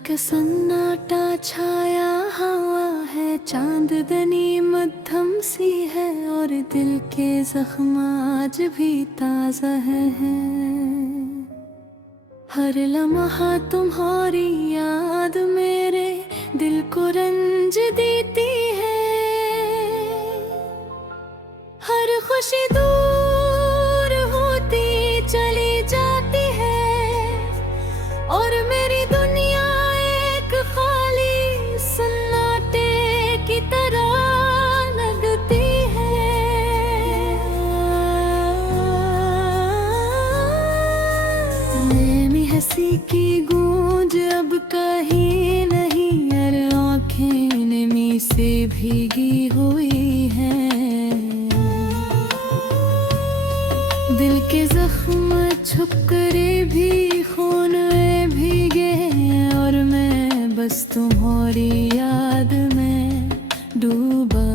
एक सन्नाटा छाया हवा है, चांदनी मध्यम सी है और दिल के जख्म आज भी ताजा है। हर लम्हा तुम्हारी याद मेरे दिल को रंज देती है। हर खुशी दूर होती चली जाती है और मेरी दुनिया एक खाली सन्नाटे की तरह लगती है। नैनी हंसी की गूंज अब कहीं नहीं, यार आँखें नमी से भीगी हुई हैं। दिल के जख्म छुप करे भी खून में भीगे हैं और मैं बस तुम्हारी याद में डूबा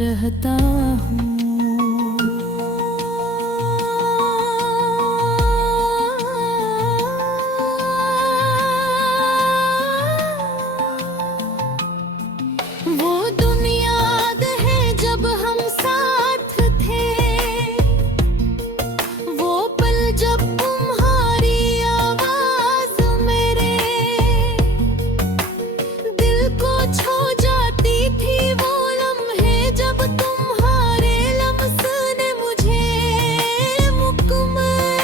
रहता हूँ। वो दुनिया याद है जब हम साथ थे, वो पल जब तुम्हारी आवाज मेरे दिल को छू जाती थी। वो लम्हे जब तुम्हारे लम्स ने मुझे मुकम्मल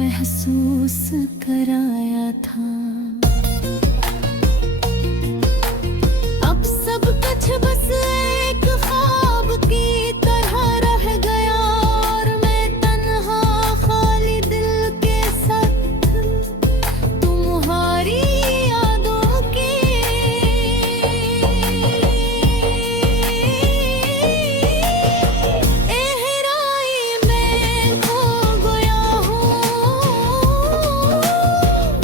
महसूस कराया था। अब सब कुछ बस एक ख्वाब की तरह रह गया और मैं तन्हा खाली दिल के साथ तुम्हारी यादों की। एहराई में खो गया हूँ।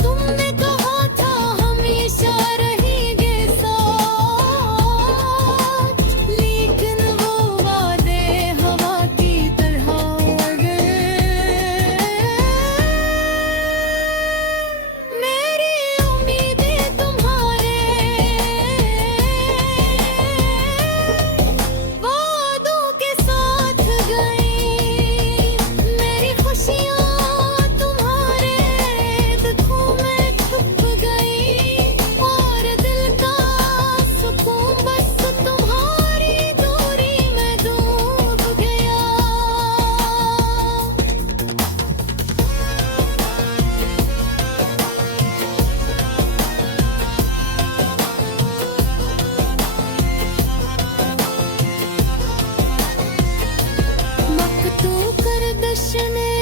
तुमने कहा था हमेशा रहेंगे साथ, लेकिन वो वादे हवा की तरह उड़ गए। मेरी उम्मीदें तुम्हारे वादों के साथ गई, मेरी खुशियाँ तुम्हारे दुखों में छुप गई और दिल का सुकून बस तुम्हारी दूरी में डूब गया। मकतू गर्दिश ने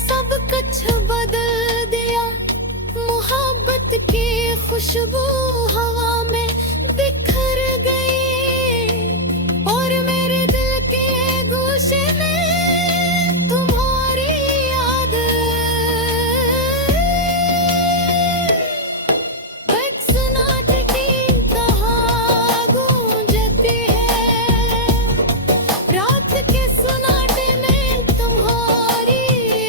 सब कुछ बदल दिया। मोहब्बत की खुशबू हवा में बिखर गई और मेरे दिल के गोशे में तुम्हारी याद बदसुनाहट की तरह गूंजती है। रात के सन्नाटे में तुम्हारी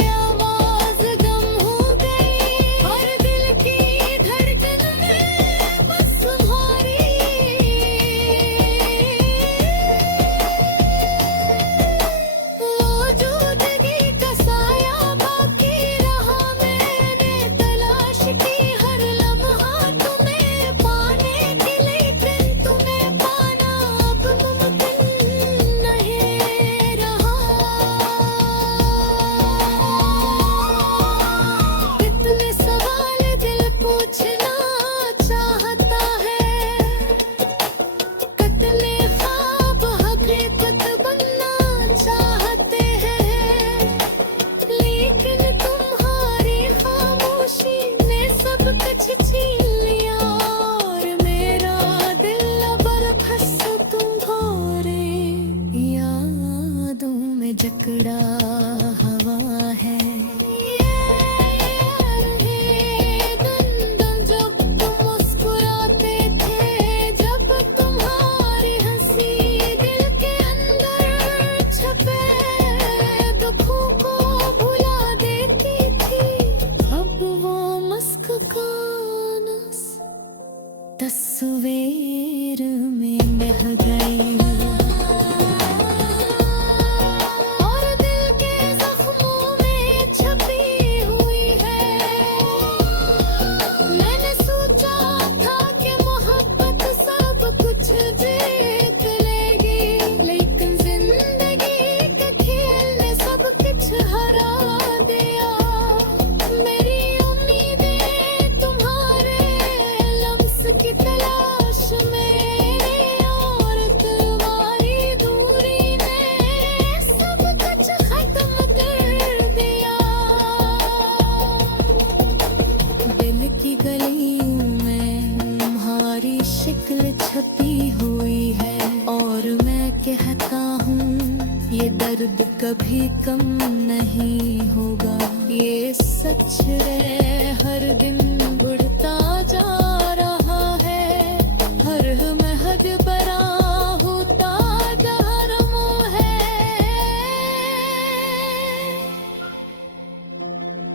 आवाज गम हो गई और दिल की धड़कन में बस तस्वीर में बह गई और दिल के जख्मों में छपी हुई है। मैंने सोचा था कि मोहब्बत सब कुछ जीत लेगी, लेकिन जिंदगी के खेल ने सब कुछ हरा दिया। मेरी उम्मीदें तुम्हारे लम्स की तलाश में और तुम्हारी दूरी ने सब कुछ खत्म कर दिया। दिल की गलियों में तुम्हारी शक्ल छपी हुई है और मैं कहता हूँ ये दर्द कभी कम नहीं होगा। ये सच है, हर दिन बढ़ता जा रहा है, हर महद बरा होता जा रहा है।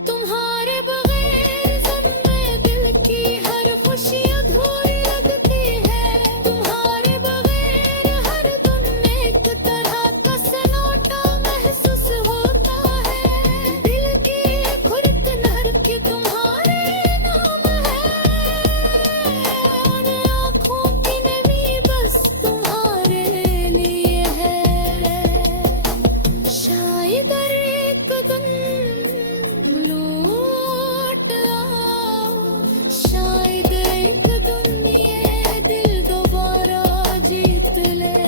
तुम्हारे बगैर जिंदगी दिल की हर खुशी अधूरी लगती है। तुम्हारे बगैर हर दिन एक तरह का सन्नाटा महसूस होता है। दिल की धड़कन की तुम्हारे नाम है, उन आँखों की नमी बस तुम्हारे लिए है। शायद एक दिन लौट आओ, शायद एक दिन ये दिल दोबारा जीत ले,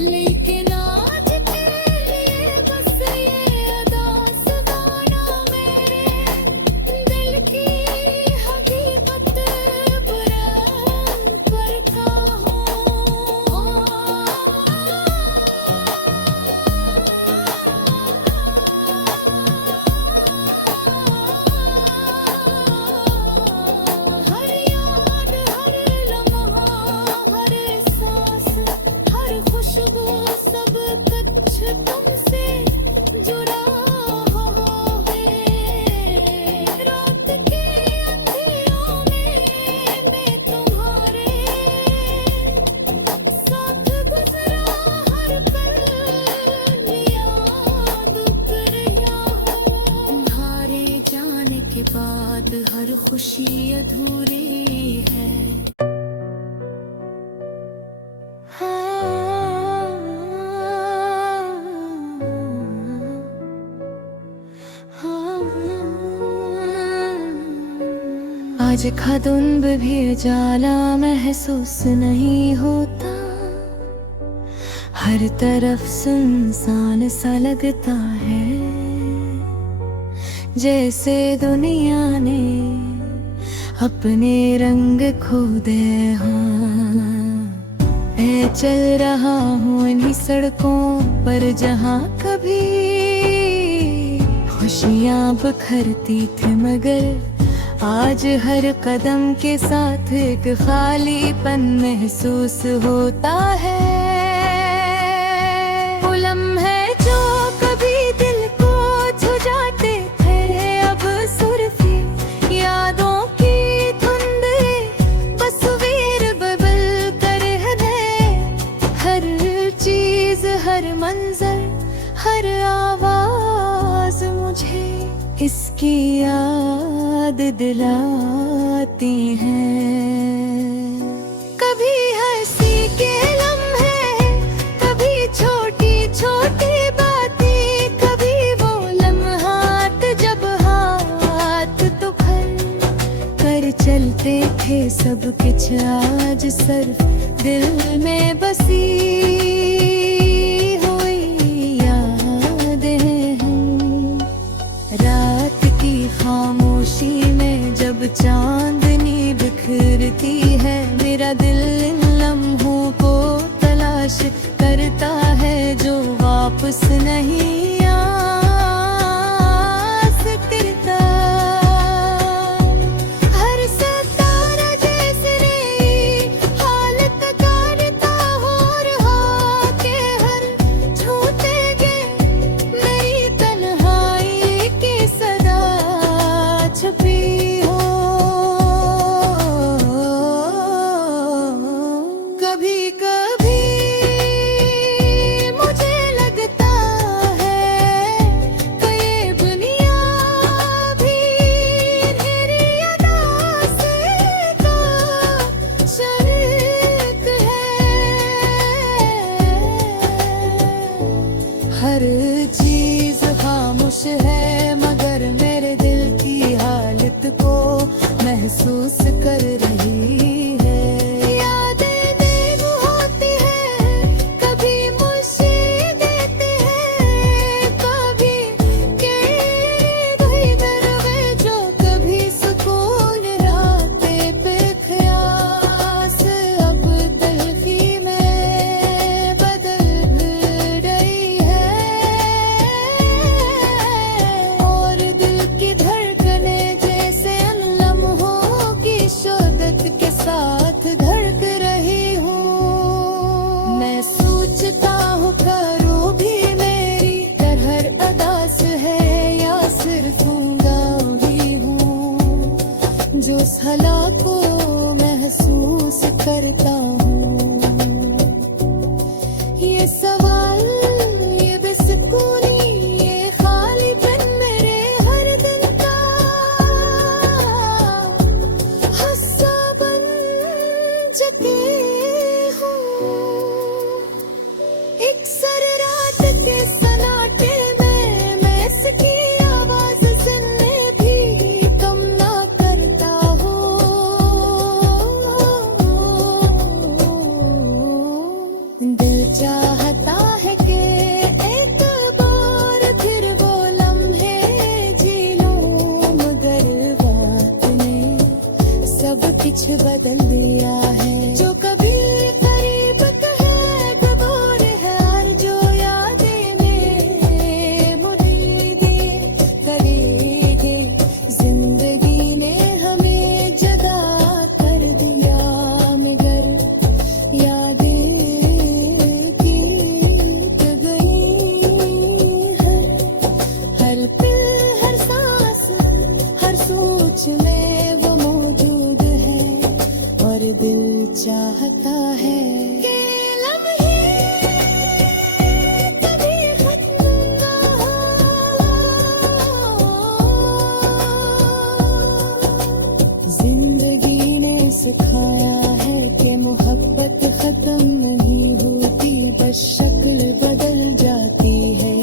लेकिन आज के लिए बस ये दास्ताना मेरे दिल की हकीकत बराबर का हर याद, हर लम्हा, हर एहसास, हर खुशबू सब कुछ तुमसे जुड़ा है। रात के अंधेरों में मैं तुम्हारे साथ गुजरा हर पल याद कर रहा हूँ। तुम्हारे जाने के बाद हर खुशी अधूरी है। आज का धुंध भी उजाला महसूस नहीं होता, हर तरफ सुनसान सा लगता है, जैसे दुनिया ने अपने रंग खो दे। मैं चल रहा हूँ इन्हीं सड़कों पर जहाँ कभी खुशियाँ बखरती थी, मगर आज हर कदम के साथ एक खालीपन महसूस होता है। वो लम्हे जो कभी दिल को झुझाते थे, अब सुर्खी यादों की धुंध तस्वीर बदल कर है। हर चीज, हर मंजर, हर आवाज मुझे इसकी याद दिलाती हैं। कभी हंसी के लम्हे, कभी छोटी छोटी बातें, कभी वो लम्हात जब हाथ तो कर चलते थे सब कुछ, आज सिर्फ दिल में बसी हुई यादें हैं। रात की खामोशी में जब चांदनी बिखरती है, मेरा दिल इन लम्हों को तलाश करता है जो वापस नहीं आ सकता। हर सितारा जैसे नई हालत करता हो रहा के हर छूते गए मेरी तन्हाई की सदा छुपी हो। है मगर मेरे दिल की हालत को महसूस कर रही है। यादें देव होती है, कभी मुझे देते हैं, कभी के भाई दरवे जो कभी सुकून रातें पे ख्यास अब तलखी में बदल रही है। और दिल की धड़कने जैसे उन लम्हों की शोदत के साथ धड़क रही हूँ। मैं सोचता हूँ करूँ भी मेरी तरह अदास है या सिर्फ गूंगा ही हूँ जो उस हला को महसूस करता हूँ। ये सवाल, ये बेसुकूनी, ये खालीपन मेरे हर दिन का हिस्सा बन चुके हूँ। एक सर रात के सन्नाटे में मैं इसकी आवाज सुनने भी कम ना करता हूँ। दिल चाहता है कि एक बार फिर वो लम्हे जी लूं, मगर वक्त ने सब कुछ बदल दिया है। जो कभी करीब है कबूर है, और जो यादें ने मुझे दी करेगी, जिंदगी ने हमें जगा कर दिया, मगर यादें बीत गई हैं। हर पल, हर सांस, हर सोच में वो मौजूद है, और दिल चाहता है कि लम्हे कभी खत्म ना हो। जिंदगी ने सिखाया है कि मोहब्बत खत्म नहीं होती, बस शक्ल बदल जाती है।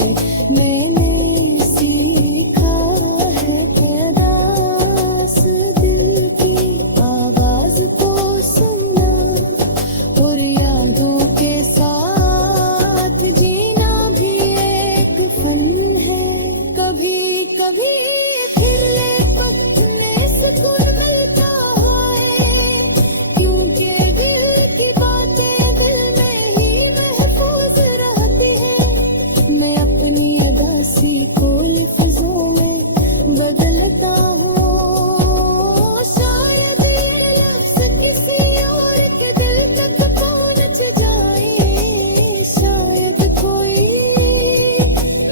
मैंने सीखा है कि उदास दिल की आवाज को सुनना, और यादों के साथ जीना भी एक फन है। कभी कभी खिले वक्त में सुकून मिलता है, क्योंकि दिल की बातें दिल में ही महफूज रहती हैं। मैं अपनी अदासी को लफ्जों में बदलता हूँ। शायद ये लफ्ज किसी और के दिल तक पहुँच जाए, शायद कोई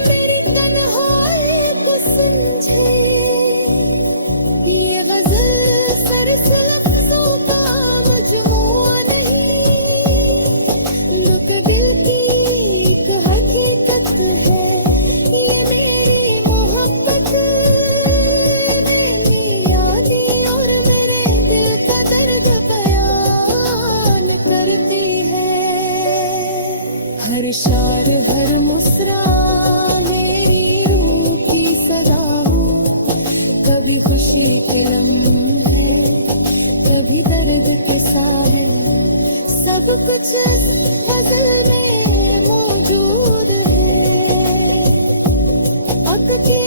मेरी तन्हाई को समझे। ये गजल सिर्फ लफ्जों का मजमूआ नहीं, दुख दिल की एक हकीकत है। ये मेरी मोहब्बत, मेरी यादें और मेरे दिल का दर्द बयान करती है। हर शार, हर मुस्कान मेरी रूह की सदा हो। कभी खुशी के लम्हे, कभी दर्द के साहे, सब कुछ इस गजल में मौजूद है। अब के